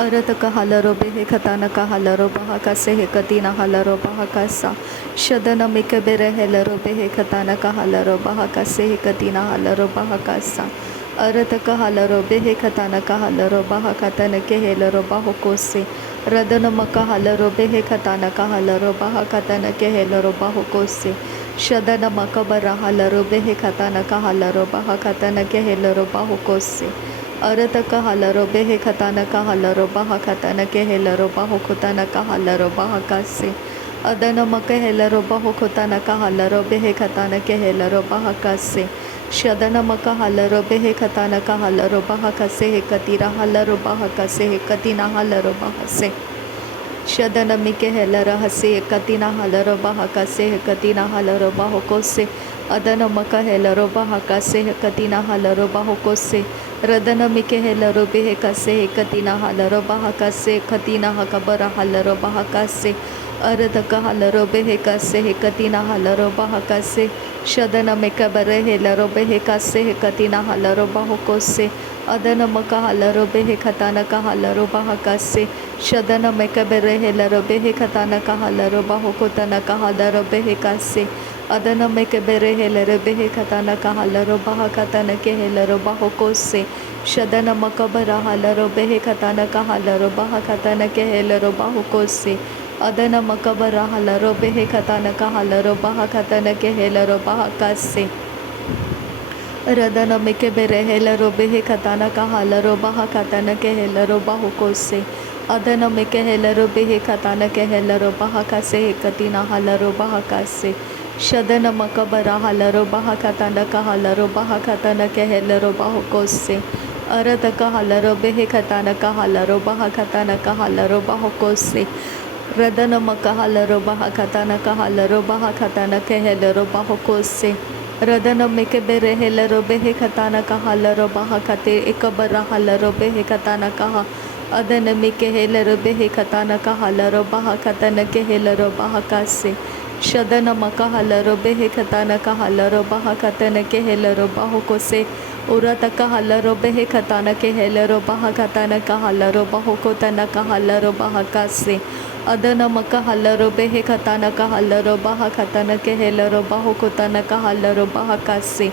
अरत का हलरो बेहे खताना का हलरो बहा का से हे कतीना हलरो बहा का सा शदन मिक बेरे हेलरो बेहे खताना का हलरो बहा का से हे कतीना हलरो बहा का सा अरत का हलरो बेहे खताना का हलरो बहा खतन के हेलरो बाहो को से रदन मका हलरो बेहे खताना का हलरो बहा खतन के हेलरो बाहो को से शदन मकबरा हलरो बेहे खताना का हलरो बहा खतन के हेलरो बाहो को से अरत का हलरो बेहे खताना का हलरो बहा खतन के हेलरो बाहो खुताना का हलरो बहा का से अदन मक हेलरो बाहो खुताना का हलरो बेहे खताना के हेलरो बहा का से शदन मक हलरो बेहे खताना का हलरो बहा का से हे कतीरा हलरो बहा का से हे कतीना हलरो बहा से शदन मिके हेलर हसे कतीना हलरो बहा का से कतीना हलरो बाहो को से अदन मक हेलरो बहा का से कतीना हलरो बाहो को से रदन मिके हेलरो बेहे का से कतीना हलरो बहा का से कतीना हकबर हलरो बहा का से अरद का हलरो बेहे का से कतीना हलरो बहा का से शदन मिकबर हेलरो बेहे का से कतीना हलरो बाहो को से अदन मका हलरो बेहे खताना का हलरो बहा का से शदन मिकबर हेलरो बेहे खताना का हलरो बाहो को तना का हलरो बेहे का से अदन मिकबर हेलरो बेहे खताना का हलरो बहा खतन के हेलरो बाहो को से शदन मकबर हलरो बेहे खताना का हलरो बहा खतन के हेलरो बाहो को से अदन मकबर हलरो बेहे खताना का हलरो बहा खतन के हेलरो बहा का से रदन मिके बेरे हेलरो बेहे खताना का हलरो बहा खतन के हेलरो बाहो को से अदन मिके हेलरो बेहे खताना के हेलरो बहा का से कतीना हलरो बहा का से शदन मकबरा हलरो बहा खताना का हलरो बहा खतन के हेलरो बाहो को से अरद का हलरो बेहे खताना का हलरो बहा खताना का हलरो बाहो को से रदन मका हलरो बहा खताना का हलरो बहा खताना के हेलरो बाहो को से रदन मिके बेरे हेलरो बेहे खताना का हलरो बहा खते एकबरा हलरो बेहे खताना का अदन मिके हेलरो बेहे खताना का हलरो बहा खतन के हेलरो बहा का से शदन मका हलरो बेहे खताना का हलरो बहा खतन के हेलरो बाहो को से उरत का हलरो बेहे खताना के हेलरो बहा खताना का हलरो बाहो को तना का हलरो बहा का से अदन मका हलरो बेहे खताना का हलरो बहा खतन के हेलरो बाहो को तना का हलरो बहा का से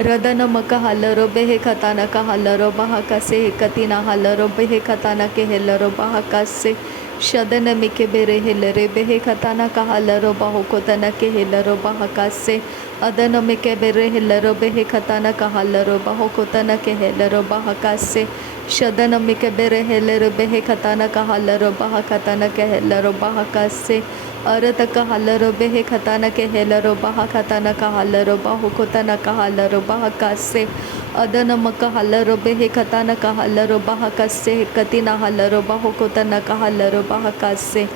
रदन मका हलरो बेहे खताना का हलरो बहा का से कतीना हलरो बेहे खताना के हेलरो बहा का से शदन मिके बेरे हेलरे बेहे खताना का हलरो बाहो को तना के हेलरो बहा का से अदन मिके बेरे हेलरो बेहे खताना का हलरो बाहो को तना के हेलरो बहा का से शदन मिके बेरे हेलरो बेहे खताना का हलरो बहा खताना के हेलरो बहा का से अरत का हलरो बेहे खताना के हेलरो बहा खताना का हलरो बाहो को तना का हलरो बहा का से अदन मका हलरो बेहे खताना का हलरो बहा का से कतीना हलरो बाहो को तना का हलरो बहा का से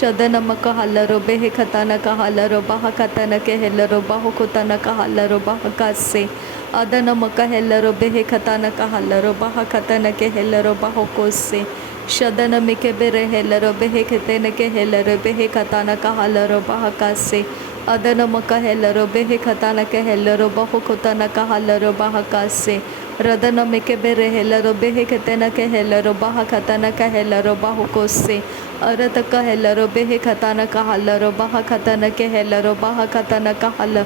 शदन मका हलरो बेहे खताना का हलरो बहा खताना के हेलरो बाहो को तना का हलरो बहा का से अदन मका हेलरो बेहे खताना का हलरो बहा खताना के हेलरो बाहो को से शदन मिके बेरे हेलरो बेहे खतन के हेलरो बेहे खताना का हलरो बहा का से अदन मका हेलरो बेहे खताना के हेलरो बाहो को तना का हलरो बहा का से रदन मिके बेरे हेलरो बेहे खतन के हेलरो बहा खताना का हेलरो बाहो को से अरत का हेलरो बेहे खताना का हलरो बहा खताना के हेलरो बहा खताना का हल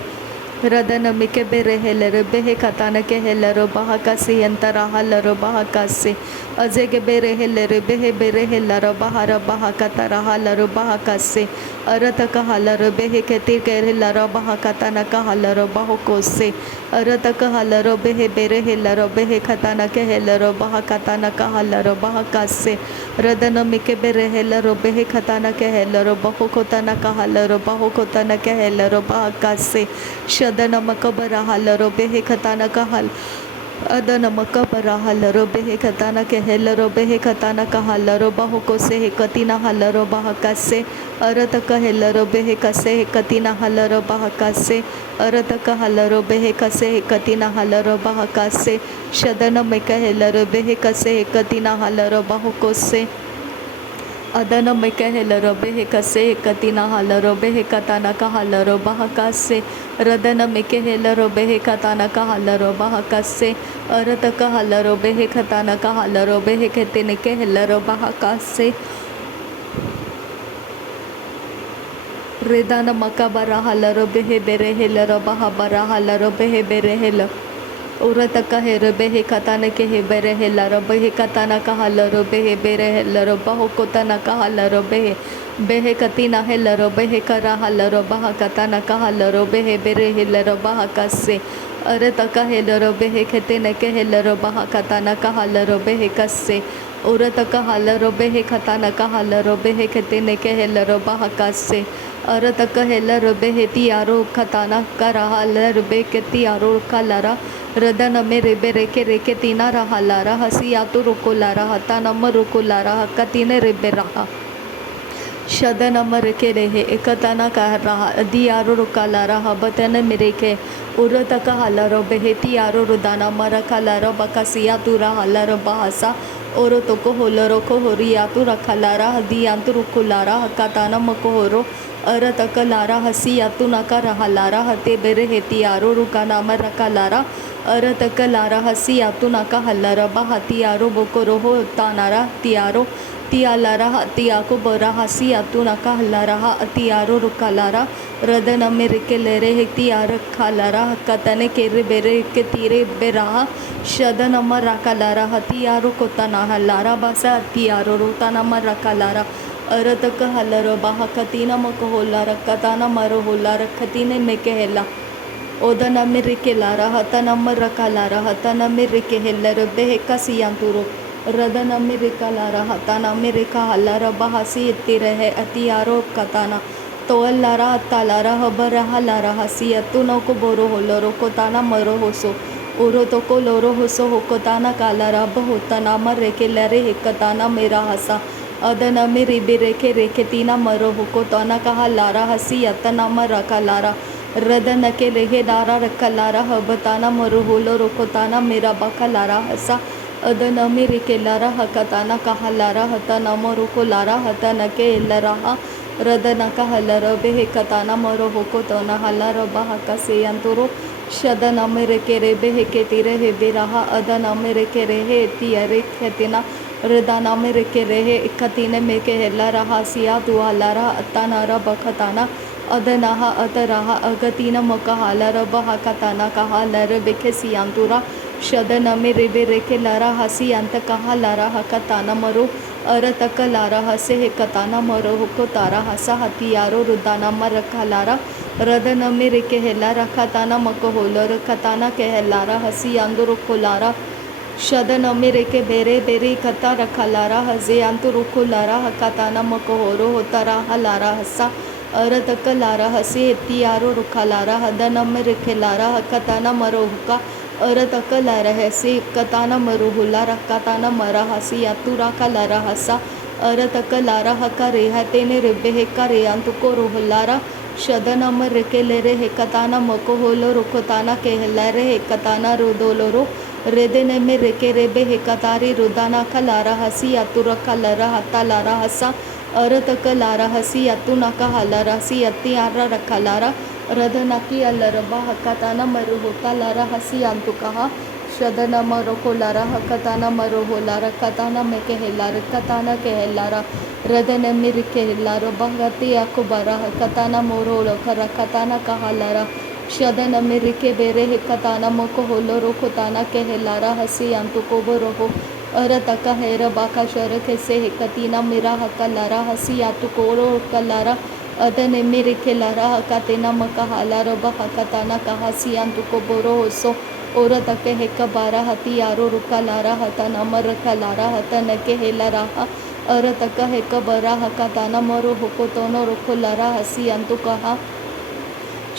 रदन मिके बेरे हेलरो बेहे खताना के हेलरो बहा का से अंतरा हलरो बहा का से अजे के बेरे हेलरो बेरे हेलरो बहार बहा कतरा हलरो बहा का से अरत का हलरो बेहे खेती के हेलरो बहा खताना का हलरो बाहो को से अरत का हलरो बेरे हेलरो बेहे खताना के हेलरो बहा खताना का हलरो बहा का से रदन मिके बेरे हेलरो बेहे खताना के हेलरो बाहो को तना का हलरो बाहो को तना के हेलरो बहा का से शदन मकबरा हलरो बेहे खताना का हल अदन मकबरा हलरो बेहे खताना के हेलरो बेहे खताना का हलरो बाहो को से कतीना हलरो बहा का से अरत का हेलरो बेहे का से कतीना हलरो बहा का से अरत का हलरो बेहे का से कतीना हलरो बहा का से शदन में का हेलरो बेहे का से कतीना हलरो बाहो को से Adana mekahela robe hekase hekatina hala robe hekatana kahala roba hakase radana mekahela robe hekatana kahala roba hakase arata kahala robe hekatana kahala robe heketene kehela roba hakase redana makabara hala robe hebere hela roba habara hala robe hebere hela Urata kahera behe katana ke hebere helara behe katana kahala behe bere helara baho kotana kahala behe katina helara behe kara halara baha katana kahala behe bere helara baha kasse arata kahela behe ketene ke helara baha katana kahala behe kasse urata kahala behe katana kahala behe ketene ke helara baha kasse arata kahela behe tiaro katana karahala behe ketiaro kalara Radana mere bereke reke tina raha lara hasi atu ruko lara hata nama ruko lara hakatine rebe raha शदन मरके रहे एकतना कह रहा दियारो रुका Lara हबतन मिरेके उरत का हलरो बेहेती यारो रुदाना मरका लारो बकसिया तुरा हलरो Bahasa और तो को होलरो को होरिया तु रखा लारा हदियांतु रुको लारा हकाताना मको होरो अरत का लारा हसी यातु नका रहा लारा हते बेरे हेती यारो रुका नाम रखा लारा अरत का लारा हसी यातु नका हलरा बहाती यारो बोको रोहो तानारा तियारो तियालारा तियाको बरा हसी अतु नका हल्लारा तियारो रुकालारा रदन मेरिके लेरे हे तियार खालारा कतने केरे बेरे के तीरे बेरा शदन अमर रकालारा हतियारो कोतना हल्लारा बसा तियारो रोतना मर रकालारा अरतक हल्लरो बाहा कतीना मको होला रकताना मरो होला रखतीने में कहला ओदन मेरिके लारा हतन अमर रकालारा हतन मेरिके हेल्लर बेहे कसियांतुरो रदन अमेरिका लारा हताना अमेरिका हल्लारा बहासी इत्ती रहे अतियारो कताना तो अल्लारा अत्तालारा हबरा हल्लारा हसी अतु नको बोरो होलोरो कोताना मरो होसो उरो तो को लोरो होसो हो कोताना कालारा बहुतना मरे के लरे हिकताना मेरा हसा अदन मेरी बिरेके रेके तीना मरो हो कोताना कहा लारा हसी अतना मरा कालारा रदन के रेहे दारा रखा लारा हबताना मरो होलो रोकोताना मेरा बका लारा हसा अदन अमेरिके लारा हकताना कहा लारा हता नमो रुको लारा हता नके लराहा रदन का हलर बेहे कताना मरो होको तो न हलर बहका से अंतुरो शदन अमेरिके रे बेहे के तीरे हे बिराहा अदन अमेरिके रे हे तियरे खतिना रदन अमेरिके रे हे इकतीने में के हेला रहा सिया दुआ लारा अतानारा बखताना अदनहा अतराहा अगतीना मका हलर बहकताना कहा लर बेखे सियांतुरा शदन में रेबे रेके लारा हसी अंत कहा लारा हकताना मरो अरतक लारा हसे हे कताना मरो हुको तारा हसा हथियारो रुदाना मर रखा लारा रदन में रेके हेला रखा ताना मको होलो रखताना के हेलारा हसी अंदो रुको लारा शदन में रेके बेरे बेरे कता रखा लारा हजे अंतु रुको लारा हकताना मको होरो होता रहा लारा हसा अरतक लारा हसे हथियारो रुखा लारा हदन में रेके लारा हकताना मरो हुका अरतक लारा हसे कताना मरो हुला रखताना मरा हसी अतुरा का लारा हसा अरतक लारा हका रेहा तेने रेबे हेका रेयांतु को रोहलारा शदन अमर रेके लेरे हेकताना मको होलो रुकोताना के हेलारे हेकताना रोदोलोरो रेदेने में रेके रेबे हेकतारी रुदाना का लारा हसी अतुरा का लारा हता लारा हसा अरतक लारा हसी अतुना का हलारा हसी अति आरा रखा लारा रदनकी अल्लरबा हकताना मरो होता लारा हसी अंतु कहा शदन मरो को लारा हकताना मरो हो लारा कताना में के हेलार कताना के हेलारा रदन मिर के हेलारो बहती आको बरा हकताना मोरो लखरा कताना कहा लारा शदन मिर के बेरे हकताना मको होलो रोकोताना के हेलारा हसी अंतु को बरो हो अरतका हेर बाका शर के से हकतीना मेरा हका लारा हसी आतु कोरो कलारा अदन मेरे के लारा हकातेना मका हालारो बहकताना कहा सियांतु को बोरो होसो और तके हेक बारा हती यारो रुका लारा हता नमर रखा लारा हता नके हेला राहा और तक हेक बरा हकाताना मरो होको तोनो रुको लारा हसी अंतु कहा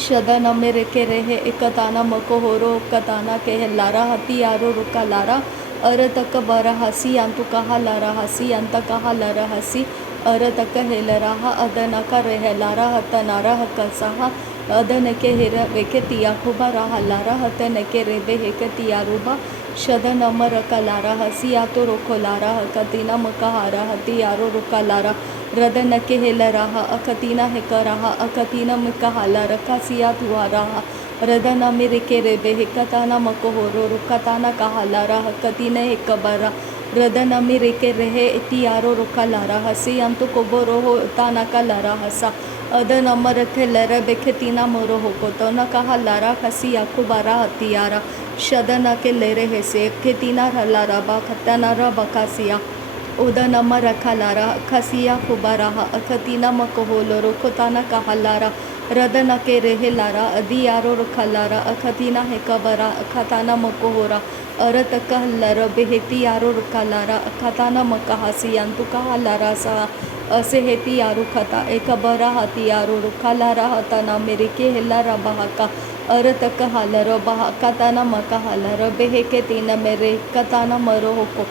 शदन मेरे के रहे एकताना मको होरो कताना के लारा हती यारो रुका लारा और तक बरा हसी अंतु कहा लारा हसी अंत कहा लारा हसी और तक हेलराहा अदन का रेहलारा हतनारा हकसहा अदन के हेर वेके तिया खुबा रहा लारा हतन के रेबे हेके तियारुबा शदनम रकलारा हसियातो रोकोलारा हकतीना मकहारा हतियारो रुकालारा रदन के हेलराहा अकतीना हेकराहा अकतीना मकहाला रकासिया तुआराहा रदन मिरिके रेबे हेकताना मकोहोरो रुकताना कहालारा हकतीना हेकबरा रदन मिरिके रेहे इतियारो रुकालारा हसियांतो कोबोरो हो ताना कलारा हसा अदन अमरखे लरे बेखेतीना मोरो होकोतो न कहालारा हसिया कुबारा हतियारा शदन के लेरे हेसे खेतीना हलारा बा खतना र बकासिया उदनम रखलारा खसिया कुबाराहा अखतीना मकोहोलो रोकोताना कहालारा रदन के रेहेलारा अदियारो रखलारा अखतीना हेकबरा अखताना मकोहोरा अरत कहलर बेहेतियारो रखलारा अखताना मकहासियांतु कहालारा सा असे हेतियारो खता एकबरा हतियारो रखलारा हतना मेरे के हेलारा बहाका अरत कहलर बहाकताना मकहालर बेहेके तीन मेरे कताना मरो होको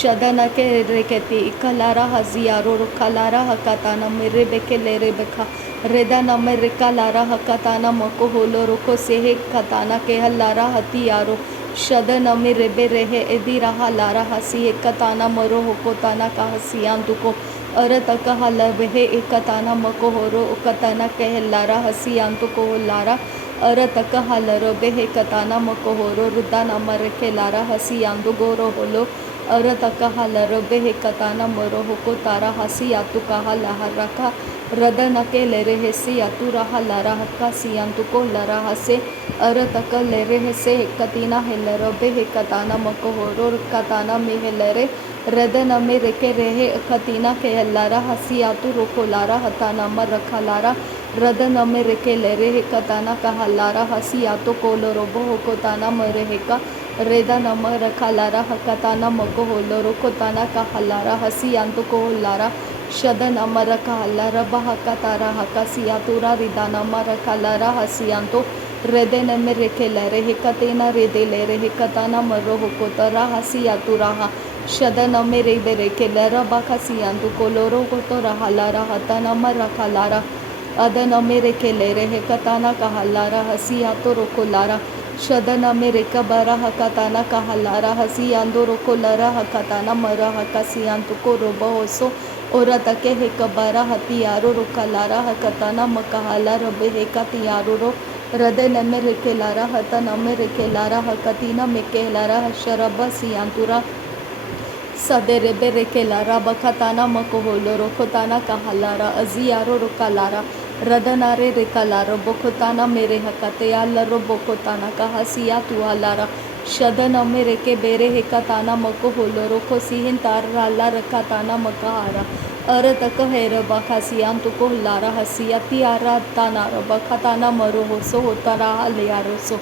शदन के रेकेती कलारा हजियारो रुकलारा हकताना मेरे बेके लेरे बेखा रेदाना मेरे कलारा हकताना मको होलो रुको सेहे कताना के हलारा हतियारो शदन मेरे बेरेहे एदी रहा लारा हसी एकताना मरो होकोताना का हसियान तुको अरत कहला बेहे एकताना मको होरो उकताना के हलारा हसियान तुको लारा अरत कहलरो बेहे कताना मको होरो रुदाना मरे के लारा हसियान गोरो होलो अरत कहलर बेहे कताना मरो होको तारा हसी यातु कहा लहर रखा रदन के लेरे हेसी यातु रहा लारा हक्का सियांतु को लरा हसे अरत क लेरे हेसे कतीना हेलर बेहे कताना मको होरो कताना में हेलरे रदन में रेके रेहे कतीना के हल्लारा हसी यातु रोको लारा हताना मर रखा लारा रदन में रेके लेरे हे कताना कहा लारा हसी यातु कोलो रोबो होको ताना मरे हे का रेदा नम रखालारा हकताना मको होलो रोकोताना का हलारा हसियांतो को होलारा शदन अमर रखालारा बहकतारा हकसिया तुरा रिदाना मर रखालारा हसियांतो रेदे नमे रेखे लरे हिकतेना रेदे लेरे हिकताना मरो होकोतरा हसिया तुराहा शदन अमे रेदे रेखे लरा बखसियांतो कोलोरो को तो रहालारा हताना मर रखालारा अदन अमे रेखे लेरे हिकताना का हलारा हसिया तो रोकोलारा शदन में रेकबरा हकताना कहलारा हसियांदो रोकोलरा हकताना मरा हकसियांतो को रोबो होसो औरत के हेकबरा हतियारो रोकलारा हकताना मकहाला रबे हेकतियारो रो रदन में रेकेलारा हतन में रेकेलारा हकतीना में केलारा हशरब सियांतुरा सदेरे बेरेकेलारा बखताना मकोहोलो रोकोताना कहलारा अजियारो रोकलारा रदनारे रेकलारो बोकोताना मेरे हकते यालरो बोकोताना कहसिया तुआलारा शदन मेरे के बेरे हेकताना मको होलो रोको सिहिन तार राला रखताना मकहारा अरत कहेर बखसियान तुको लारा हसिया तियारा ताना बखताना मरो होसो होता रहा लियारो सो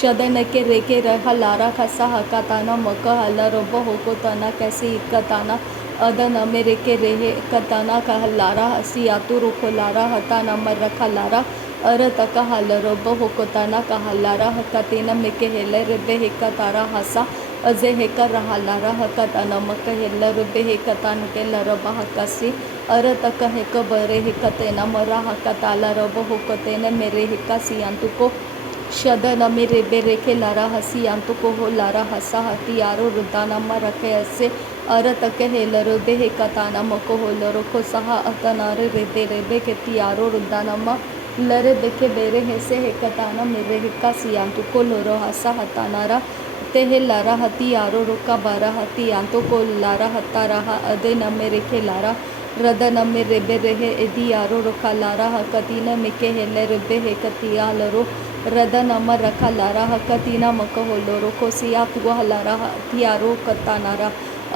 शदन के रेके रहा लारा खसा हकताना मकहला रोबो होकोताना कैसे इकताना अदन मेरे के रेहे कताना कहलारा हसियातु रोकोलारा हताना मर रखलारा अरत कहलरो बहुकोताना कहलारा हकतेना मेके हेले रेबे हेकतारा हसा अजे हेकर रहालारा हकताना मक हेल रेबे हेकतान के लरबा हकसी अरत कहे कबरे हेकतेना मरा हकताला रब होकतेने मेरे हेकसियांतु को शदन मेरे बेरे के लारा हसियांतु को हो लारा हसा हतियारो रुदाना मरके ऐसे अरत के हेलरो बेहे कताना मको होलरो को सहा अतनारे रेबे रेबे के तियारो रुदाना म लरे बेके बेरे हेसे हेकताना मेरे हेका सियांतु को लोरो हसा हतानारा तेहे लारा हतियारो रुका बारा हतियांतु को लारा हता रहा अदे न मेरे के लारा रदन में रेबे रेहे एदी यारो रुका लारा हकतीना मेके हेले रेबे हेकतिया लरो रदन अमर रखा लारा हकतीना मक होलोरो को सिया तुआ लारा हतियारो कतानारा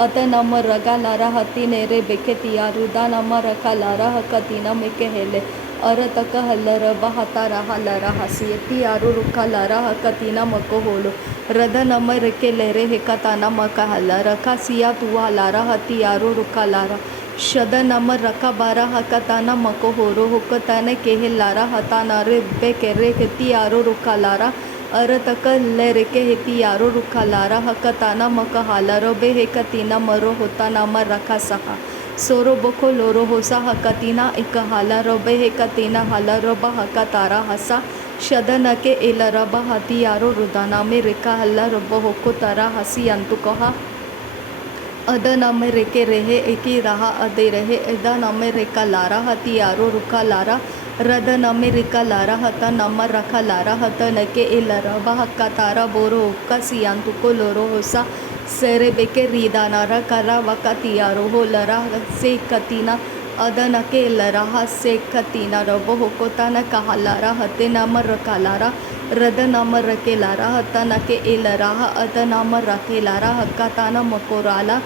अतन अमर रगा लारा हती नेरे बेके तियारु दान अमर रखा लारा हकतीना मेके हेले अरत कहलर बहता रहा लारा हसियती यारो रुका लारा हकतीना मको होलो रदन अमर रेके लेरे हेकताना मकहला रखा सिया तुआ लारा हती यारो रुका लारा शदन अमर रखा बारा हकताना मको होरो हुकताने केहे लारा हताना रे बे के रे केती यारो रुका लारा अरत ले रे के हेती यारो रुका लारा हकताना मकहाला रो बे हेकतीना मरो होता नामर रखा सहा सोरो बको लोरो होसा हकतीना एक हाला रो बे हेकतीना हाला रो बा हकतारा हसा शदन के एल रब हतियारो रुदाना में रिका हल्ला रब होको तरा हसी अंतु कहा अदन में रेके रहे एकी रहा अदे रहे एदा नमे रेका लारा हतियारो रुका लारा रदन में रिका लारा हता नम रखा लारा हता नके एल रब हक्का तारा बोरो हुक्का सियांतु को लोरो होसा सेरे बेके रीदानारा करा वका तियारो हो लरा से कतीना अदन के लरा से कतीना रबो होकोता न कहा लारा हते नम रखा लारा रद नम रके लारा हता न के ए लरा अद नम रखे लारा हक्का ताना मकोराला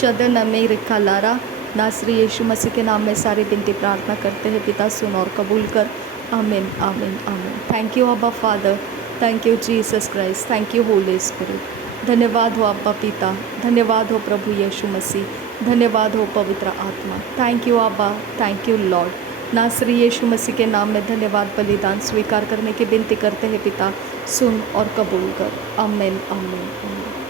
शद नमे रिखा लारा। नासरी यीशु मसीह के नाम में सारी विनती प्रार्थना करते हैं पिता, सुन और कबूल कर। आमीन आमीन आमीन। थैंक यू अब्बा father, thank you Jesus Christ, thank you Holi spirit. धन्यवाद हो अब्बा पिता, धन्यवाद हो प्रभु यीशु मसीह, धन्यवाद हो पवित्र आत्मा। थैंक यू अब्बा, थैंक यू लॉर्ड। नासरी यीशु मसीह के नाम में धन्यवाद बलिदान स्वीकार करने की विनती करते हैं पिता, सुन और कबूल कर। आमीन आमीन आमीन।